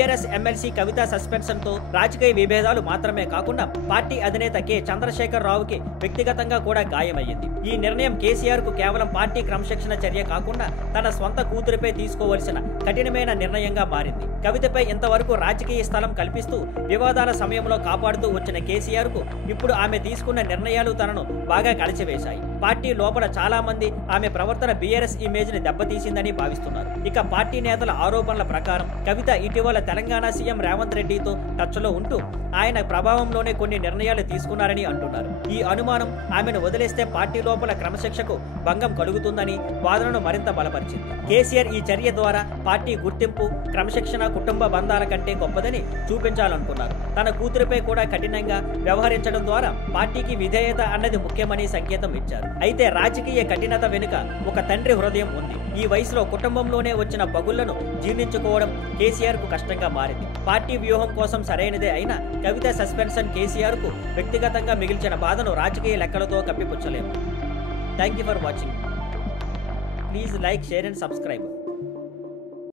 BRS MLC కవిత suspension తో రాజకీయ విభేదాలు మాత్రమే కాకుండా పార్టీ అధినేత కె చంద్రశేఖర్ రావుకి వ్యక్తిగతంగా కూడా గాయమయ్యింది. ఈ నిర్ణయం కేసీఆర్ కు కేవలం పార్టీ క్రమశిక్షణ చర్య కాకుండా తన స్వంత కూతురిపై తీసుకోవలసిన కఠినమైన నిర్ణయంగా మారింది. కవితపై ఇంతవరకు రాజకీయ స్థలం కల్పిస్తూ వివాదాల సమయంలో కాపాడుతూ వచ్చిన కేసీఆర్ కు ఇప్పుడు ఆమె తీసుకున్న నిర్ణయాలు తనను బాగా కలిచివేశాయి. పార్టీ లోపల చాలా మంది ఆమె ప్రవర్తన బీఆర్ఎస్ ఇమేజ్ ని దెబ్బతీసిందని భావిస్తున్నారు. ఇక పార్టీ నేతల ఆరోపణల ప్రకారం కవిత ఇటీవల తెలంగాణ సీఎం రేవంత్ రెడ్డితో టచ్ లో ఉంటూ ఆయన ప్రభావంలోనే కొన్ని నిర్ణయాలు తీసుకున్నారని అంటున్నారు. ఈ అనుమానం ఆమెను వదిలేస్తే పార్టీ లోపల క్రమశిక్షకు భంగం కలుగుతుందని వాదనను మరింత బలపరిచింది. కేసీఆర్ ఈ చర్య ద్వారా పార్టీ గుర్తింపు, క్రమశిక్షణ, కుటుంబ బంధాల కంటే గొప్పదని చూపించాలనుకున్నారు. తన కూతురిపై కూడా కఠినంగా వ్యవహరించడం ద్వారా పార్టీకి విధేయత అన్నది ముఖ్యమని సంకేతం ఇచ్చారు. అయితే రాజకీయ కఠినత వెనుక ఒక తండ్రి హృదయం ఉంది. ఈ వయసులో కుటుంబంలోనే వచ్చిన పగుళ్లను జీర్ణించుకోవడం కేసీఆర్ కు కష్టంగా మారింది. పార్టీ వ్యూహం కోసం సరైనదే అయినా కవిత సస్పెన్షన్ కేసీఆర్ కు వ్యక్తిగతంగా మిగిల్చిన బాధను రాజకీయ లెక్కలతో కప్పిపుచ్చలేము. Thank you for watching. Please like, share and subscribe.